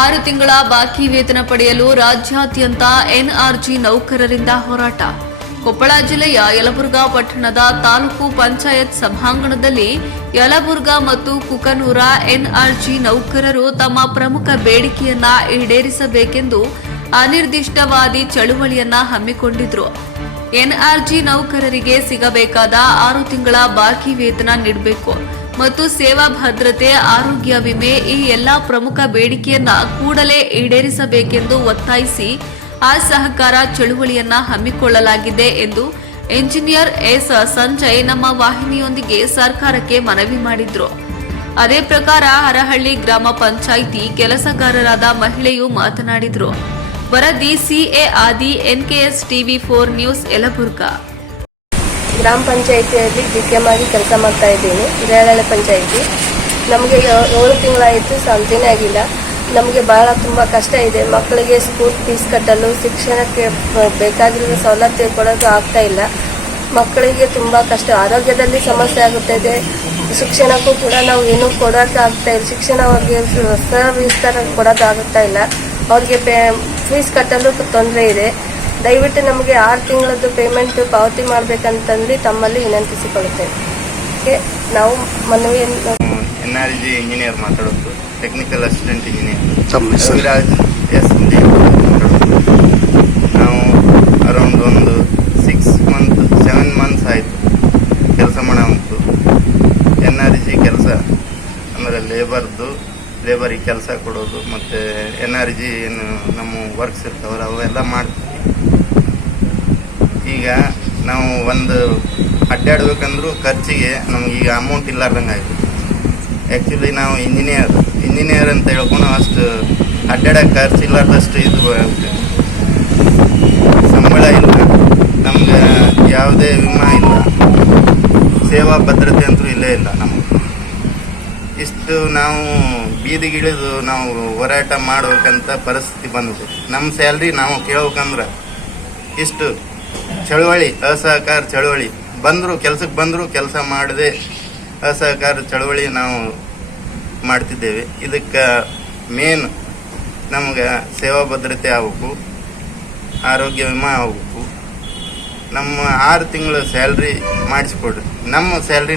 ಆರು ತಿಂಗಳ ಬಾಕಿ ವೇತನ ಪಡೆಯಲು ರಾಜ್ಯಾದ್ಯಂತ ಎನ್ಆರ್ಜಿ ನೌಕರರಿಂದ ಹೋರಾಟ. ಕೊಪ್ಪಳ ಜಿಲ್ಲೆಯ ಯಲಬುರ್ಗಾ ಪಟ್ಟಣದ ತಾಲೂಕು ಪಂಚಾಯತ್ ಸಭಾಂಗಣದಲ್ಲಿ ಯಲಬುರ್ಗಾ ಮತ್ತು ಕುಕನೂರ ಎನ್ಆರ್ಜಿ ನೌಕರರು ತಮ್ಮ ಪ್ರಮುಖ ಬೇಡಿಕೆಯನ್ನ ಈಡೇರಿಸಬೇಕೆಂದು ಅನಿರ್ದಿಷ್ಟವಾದಿ ಚಳುವಳಿಯನ್ನ ಹಮ್ಮಿಕೊಂಡಿದ್ರು. ಎನ್ಆರ್ಜಿ ನೌಕರರಿಗೆ ಸಿಗಬೇಕಾದ ಆರು ತಿಂಗಳ ಬಾಕಿ ವೇತನ ನೀಡಬೇಕು. ಮತ್ತು ಸೇವಾ ಭದ್ರತೆ, ಆರೋಗ್ಯ ವಿಮೆ ಈ ಎಲ್ಲಾ ಪ್ರಮುಖ ಬೇಡಿಕೆಯನ್ನ ಕೂಡಲೇ ಈಡೇರಿಸಬೇಕೆಂದು ಒತ್ತಾಯಿಸಿ ಆ ಸಹಕಾರ ಚಳುವಳಿಯನ್ನ ಹಮ್ಮಿಕೊಳ್ಳಲಾಗಿದೆ ಎಂದು ಎಂಜಿನಿಯರ್ ಎಸ್ ಸಂಜಯ್ ನಮ್ಮ ವಾಹಿನಿಯೊಂದಿಗೆ ಸರ್ಕಾರಕ್ಕೆ ಮನವಿ ಮಾಡಿದ್ರು. ಅದೇ ಪ್ರಕಾರ ಹರಹಳ್ಳಿ ಗ್ರಾಮ ಪಂಚಾಯಿತಿ ಕೆಲಸಗಾರರಾದ ಮಹಿಳೆಯು ಮಾತನಾಡಿದ್ರು. ವರದಿ CA Adi NKS TV four news Yelburga. ಗ್ರಾಮ ಪಂಚಾಯಿತಿಯಲ್ಲಿ ಡಿ ಕೆ ಆಗಿ ಕೆಲಸ ಮಾಡ್ತಾ ಇದ್ದೀನಿ ಹಿರೇಹಳ್ಳಿ ಪಂಚಾಯಿತಿ. ನಮಗೆ ಏಳು ತಿಂಗಳಾಯಿತು ಸಂತೆನೇ ಆಗಿಲ್ಲ. ನಮಗೆ ಬಹಳ ತುಂಬ ಕಷ್ಟ ಇದೆ. ಮಕ್ಕಳಿಗೆ ಸ್ಕೂಲ್ ಫೀಸ್ ಕಟ್ಟಲು, ಶಿಕ್ಷಣಕ್ಕೆ ಬೇಕಾಗಿರುವ ಸವಲತ್ತು ಕೊಡೋದು ಆಗ್ತಾ ಇಲ್ಲ. ಮಕ್ಕಳಿಗೆ ತುಂಬ ಕಷ್ಟ. ಆರೋಗ್ಯದಲ್ಲಿ ಸಮಸ್ಯೆ ಆಗುತ್ತಿದೆ ಶಿಕ್ಷಣಕ್ಕೂ ಕೂಡ ನಾವು ಏನೂ ಕೊಡೋಕೆ ಆಗ್ತಾ ಇಲ್ಲ. ಶಿಕ್ಷಣ ಅವ್ರಿಗೆ ವಿಸ್ತಾರ ಕೊಡೋಕೆ ಆಗ್ತಾ ಇಲ್ಲ. ಅವ್ರಿಗೆ ಪೇ ಫೀಸ್ ಕಟ್ಟಲು ತೊಂದರೆ ಇದೆ. ದಯವಿಟ್ಟು ನಮಗೆ ಆರು ತಿಂಗಳದ್ದು ಪೇಮೆಂಟ್ ಪಾವತಿ ಮಾಡಬೇಕಂತಂದು ತಮ್ಮಲ್ಲಿ ವಿನಂತಿಸಿಕೊಳ್ಳುತ್ತೇವೆ. ನಾವು ಮನವಿಯನ್ನು ಎನ್ ಆರ್ ಜಿ ಇಂಜಿನಿಯರ್ ಮಾತಾಡೋದು technical assistant engineer Raviraj S ನಾವು ಅರೌಂಡ್ ಒಂದು ಸಿಕ್ಸ್ ಮಂತ್ ಸೆವೆನ್ ಮಂತ್ಸ್ ಆಯಿತು ಕೆಲಸ ಮಾಡೋದು ಎನ್ ಆರ್ ಜಿ ಕೆಲಸ ಅಂದರೆ ಲೇಬರ್ದು ಲೇಬರಿಗೆ ಕೆಲಸ ಕೊಡೋದು ಮತ್ತು ಎನ್ ಆರ್ ಜಿ ಏನು ನಮ್ಮ ವರ್ಕ್ಸ್ ಇರ್ತಾವಲ್ಲ ಅವೆಲ್ಲ ಮಾಡ್ತೀವಿ. ಈಗ ನಾವು ಒಂದು ಅಡ್ಡಾಡ್ಬೇಕಂದ್ರೂ ಖರ್ಚಿಗೆ ನಮಗೀಗ ಅಮೌಂಟ್ ಇಲ್ಲಾರ್ದಂಗೆ ಆಯಿತು. ಆ್ಯಕ್ಚುಲಿ ನಾವು ಇಂಜಿನಿಯರ್ ಇಂಜಿನಿಯರ್ ಅಂತ ಹೇಳ್ಕೊಂಡು ಅಷ್ಟು ಅಡ್ಡಾಡಕ್ಕೆ ಖರ್ಚು ಇಲ್ಲಾರ್ದಷ್ಟು ಇದು. ಸಂಬಳ ಇಲ್ಲ, ನಮ್ಗೆ ಯಾವುದೇ ವಿಮಾ ಇಲ್ಲ, ಸೇವಾ ಭದ್ರತೆ ಅಂತೂ ಇಲ್ಲೇ ಇಲ್ಲ ನಮಗೆ. ಇಷ್ಟು ನಾವು ಬೀದಿಗಿಳಿದು ನಾವು ಹೋರಾಟ ಮಾಡ್ಬೇಕಂತ ಪರಿಸ್ಥಿತಿ ಬಂದಿದೆ. ನಮ್ಮ ಸ್ಯಾಲ್ರಿ ನಾವು ಕೇಳ್ಬೇಕಂದ್ರೆ ಇಷ್ಟು. ಚಳವಳಿ, ಅಸಹಕಾರ ಚಳುವಳಿ. ಬಂದರು ಕೆಲಸಕ್ಕೆ ಬಂದರು, ಕೆಲಸ ಮಾಡದೆ ಅಸಹಕಾರ ಚಳುವಳಿ ನಾವು ಮಾಡ್ತಿದ್ದೇವೆ. ಇದಕ್ಕೆ ಮೇನ್ ನಮಗೆ ಸೇವಾ ಭದ್ರತೆ ಆಗಬೇಕು, ಆರೋಗ್ಯ ವಿಮಾ ಆಗಬೇಕು. ನಮ್ಮ ಆರು ತಿಂಗಳ ಸ್ಯಾಲ್ರಿ ಮಾಡಿಸ್ಕೊಡ್ರಿ. ನಮ್ಮ ಸ್ಯಾಲ್ರಿ